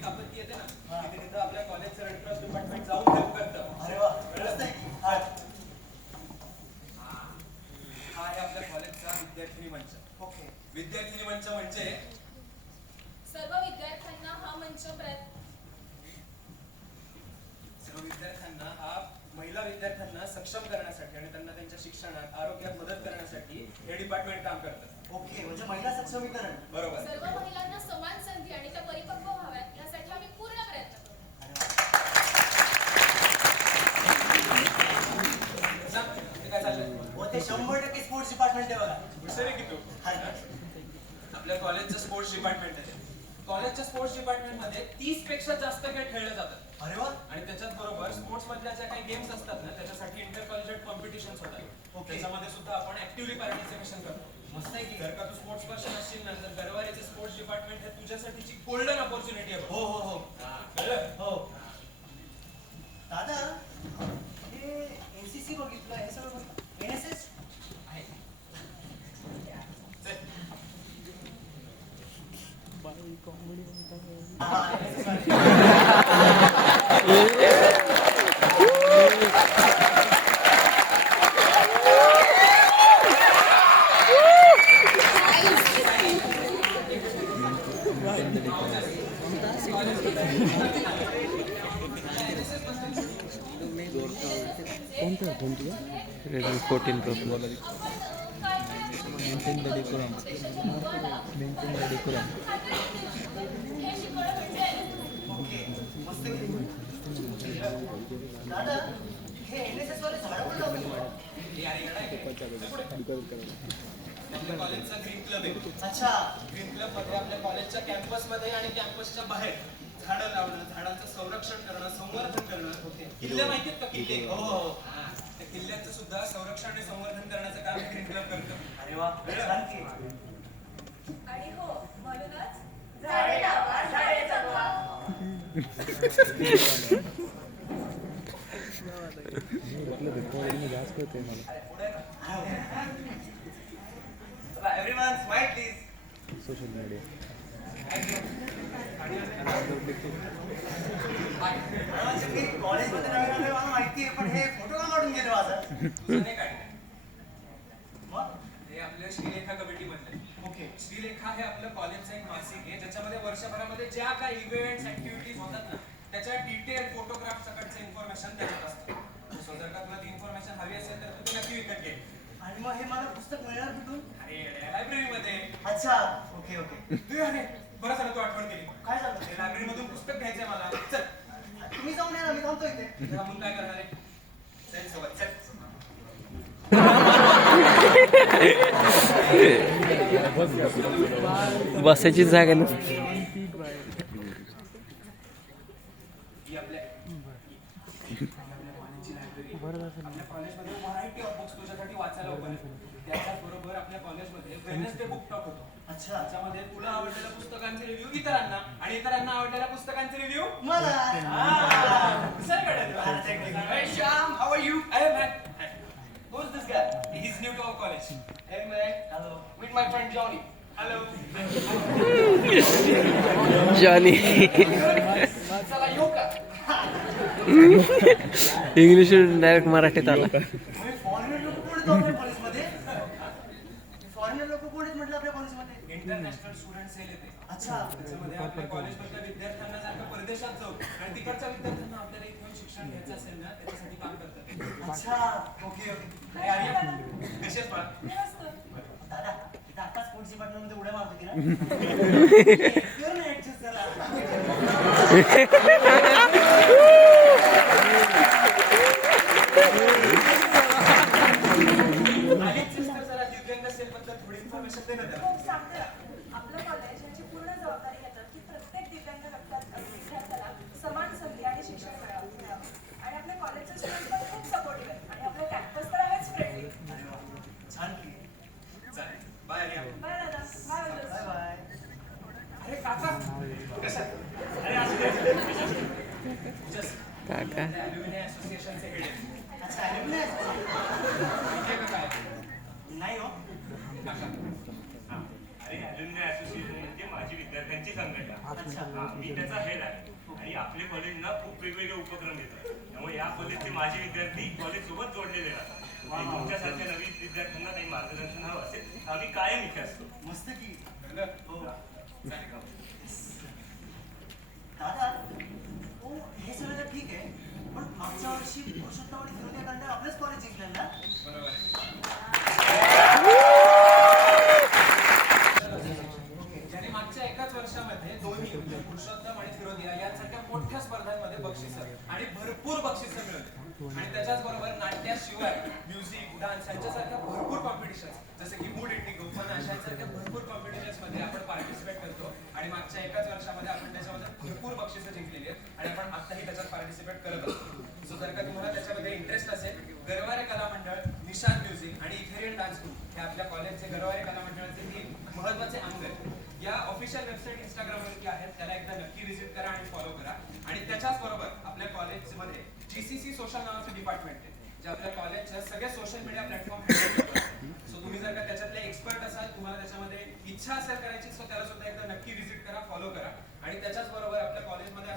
एक आपत्ती येते ना तिथे तिथं आपल्या कॉलेजचं रेड क्रॉस डिपार्टमेंट जाऊन हेल्प करतं. अरे वा, कळत नाही की. हा आहे आपल्या कॉलेजचा विद्यार्थिनी मंच. ओके. विद्यार्थिनी मंच म्हणजे सर्व विद्यार्थ्यांना हा मंच सर्व विद्यार्थ्यांना हा महिला विद्यार्थ्यांना सक्षम करण्यासाठी आणि त्यांना त्यांच्या शिक्षणात आरोग्यात मदत करण्यासाठी हे डिपार्टमेंट काम करतं. ओके, म्हणजे महिला सक्षमीकरण. बरोबर. सर्व महिलांना समान संधी आणि त्या परिपक्व व्हाव्यात यासाठी आम्ही पूर्ण प्रयत्न करू. काय चाललंय? हो, ते 100% स्पोर्ट्स डिपार्टमेंट आहे बघा. हुशार आहे की तू? आपल्या कॉलेजचं स्पोर्ट्स डिपार्टमेंट आहे. कॉलेजच्या स्पोर्ट्स डिपार्टमेंट मध्ये 30 पेक्षा जास्त खेळ खेळले जातात. अरे वा. आणि त्याच्याच बरोबर स्पोर्ट्स मधल्या ज्या काही गेम्स असतात ना त्याच्यासाठी इंटर कॉलेजिएट कॉम्पिटिशन्स होतात. ओके. त्याच्यामध्ये सुद्धा आपण ऍक्टिव्हली पार्टिसिपेशन करतो. मस्त आहे की. जर का तू स्पोर्ट्स पर्सन असशील ना तर गरवारेचे स्पोर्ट्स डिपार्टमेंट हे तुझ्यासाठीची गोल्डन अपॉर्च्युनिटी आहे. हो हो हो. कळलं? हो. दादा, हे एनसीसी बघितलं, हे सगळं बघितलं. एनएसएस आहे. चल. Redmi 14 Pro. Maintain the decorum. Maintain the decorum. हे शिकवणं म्हणजे मस्त की. दादा, हे एनएसएस वाले झाडं पण लावले. आपल्या कॉलेजचा ग्रीन क्लब आहे. अच्छा. ग्रीन क्लब मध्ये आपल्या कॉलेजच्या कॅम्पसमध्ये आणि कॅम्पसच्या बाहेर झाडं लावणं, झाडांचं संरक्षण करणं, संवर्धन करणं. किल्ले माहितीत का किल्ले? हो हो. त्या किल्ल्यांचं सुद्धा संरक्षण आणि संवर्धन करण्याचं काम ग्रीन क्लब करतं. अरे वा, छान की. आणि हो म्हणूनच झाडे लावा झाडे जगवा. जास्त होते मला. Everyone smile please. Social media. कॉलेजमध्ये नवीन आलोय मला माहिती आहे, पण हे फोटो का काढून गेले माझा? तुझं नाही काय? मग? हे आपल्या श्रीलेखा कमिटी मधले. ओके. श्रीलेखा हे आपलं कॉलेजचं एक मासिक आहे ज्याच्यामध्ये वर्षभरामध्ये ज्या काही इव्हेंट्स ऍक्टिव्हिटीज होतात ना त्याच्या डिटेल फोटोग्राफ सकटचं इन्फॉर्मेशन त्याच्यात असतं. सो जर का तुला ती इन्फॉर्मेशन हवी असेल तर तू नक्की विकत घे. आणि मग हे मला पुस्तक मिळणार कुठून? अरे लायब्ररीमध्ये. अच्छा. Okay okay. तू अरे बरं झालं तू आठवण केली. काय झालं? लायब्ररी मधून पुस्तक घ्यायचंय मला. चल. तुम्ही जाऊन या ना, मी थांबतो इथे. आपण काय करणार आहे? चल सोबत चल. बसायची जागा नसते. ही आपल्या आपल्या कॉलेजमध्ये व्हरायटी ऑफ बुक्स तुझ्यासाठी वाचायला ओपन आहे. त्याच्याबरोबर आपल्या कॉलेजमध्ये वेडनेसडे बुक टॉक होतो. अच्छा. त्याच्यामध्ये तुला आवडलेल्या पुस्तकांचे रिव्ह्यू इतरांना आणि इतरांना आवडलेल्या पुस्तकांचे रिव्ह्यू मला. Hey Shyam, how are you? Hey man. Who's this guy? He's new to our college. Hey man. Hello. Meet my friend Johnny. Hello. Johnny. चला येऊ का? इंग्लिश डायरेक्ट मराठीत आला. फॉरेनर लोक कोण आहेत आपल्या कॉलेजमध्ये? फॉरेनर लोक कोण आहेत म्हटलं आपल्या कॉलेजमध्ये? इंटरनॅशनल स्टुडंट्स येते. अच्छा. त्याच्यामध्ये आपल्या कॉलेजमधल्या विद्यार्थ्यांना जर का परदेशात जाऊ आणि तिकडच्या विद्यार्थ्यांना आपल्याला इथून शिक्षण घ्यायचं असेल ना त्याच्यासाठी काम करतात. अच्छा. Okay okay. अरे आर्या, कशी आहेस बाळा? दादा, इथं आता स्पोर्ट्स डिपार्टमेंटमध्ये उड्या मारतो की ना? कर ना adjust जरा. आणि sister जरा दिव्यांग सेलबद्दल थोडी इन्फॉर्मेशन दे ना त्याला. हो, सांगते ना. आपलं कॉलेज याची पूर्ण जबाबदारी घेतं की प्रत्येक दिव्यांग विद्यार्थ्याला समान संधी आणि शिक्षण मिळावं. आणि आपल्या कॉलेजचे स्टुडंट पण खूप सपोर्टिव्ह आहेत आणि आपलं कॅम्पस तर आहेच फ्रेंडली. अरे वा, छान की. चालेल. बाय आर्या. बाय दादा. बाय वैद्यस. बाय बाय. अरे काका कसं? अरे असं जस्ट काका. ॲल्युमिनाय असोसिएशनचे हेड आहे. अच्छा. alumni association. माहिती आहे का काय? नाही हो. काका. अरे ॲल्युमिनाय असोसिएशन म्हणजे माझी विद्यार्थी विद्यार्थ्यांची संघटना. अच्छा. हा, मी त्याचा हेड आहे आणि आपले कॉलेज ना खूप वेगवेगळे उपक्रम घेतात. त्यामुळे या कॉलेजचे माझे विद्यार्थी कॉलेज सोबत जोडलेले राहतात. आणि तुमच्यासारख्या नवीन विद्यार्थ्यांना काही मार्गदर्शन हवं असेल तर आम्ही कायम इथे असतो. मस्त की हो. चालेल का? दादा हो हे सगळं तर ठीक आहे पण मागच्या वर्षी पुरुषोत्तम आणि फिरोत्याकांड आपलंच कॉलेज जिंकलं ना बरोबर आहे. ज्याने मागच्या एकाच वर्षामध्ये दोन्ही म्हणजे पुरुषोत्तम आणि फिरोदिया यांसारख्या मोठ्या स्पर्धांमध्ये बक्षिसं आणि भरपूर बक्षिसं मिळवली. आणि त्याच्याच बरोबर नाट्याशिवाय म्युझिक डान्स यांच्यासारख्या भरपूर कॉम्पिटिशन्स जसे की मूड इंडिगो पण अशांसारख्या भरपूर कॉम्पिटिशन्स मध्ये आपण पार्टिसिपेट करतो. आणि मागच्या एकाच वर्षामध्ये आपण त्याच्यामध्ये भरपूर बक्षिसं जिंकलेली आहेत आणि आपण आताही त्याच्यात पार्टिसिपेट करत असतो. सो जर का तुम्हाला त्याच्यामध्ये इंटरेस्ट असेल गरवारे कला मंडळ, निशान म्युझिक आणि इथेरियन डान्स ग्रुप हे आपल्या कॉलेजचे गरवारे कला मंडळाचे तीन महत्वाचे अंग आहेत. या ऑफिशियल वेबसाईट इंस्टाग्रामवरती आहेत त्याला एकदा नक्की व्हिजिट करा आणि फॉलो करा. आणि त्याच्याच बरोबर आपल्या कॉलेजमध्ये GCC सोशल नावाचं डिपार्टमेंट आहे जे आपल्या कॉलेजच्या सगळ्या सोशल मीडिया प्लॅटफॉर्म हँडल करतात. सो तुम्ही जर का त्याच्यातले एक्सपर्ट असाल तुम्हाला त्याच्यामध्ये इच्छा असेल करायची सो त्याला सुद्धा एकदा नक्की व्हिजिट करा, फॉलो करा. आणि त्याच्याच बरोबर आपल्या कॉलेजमध्ये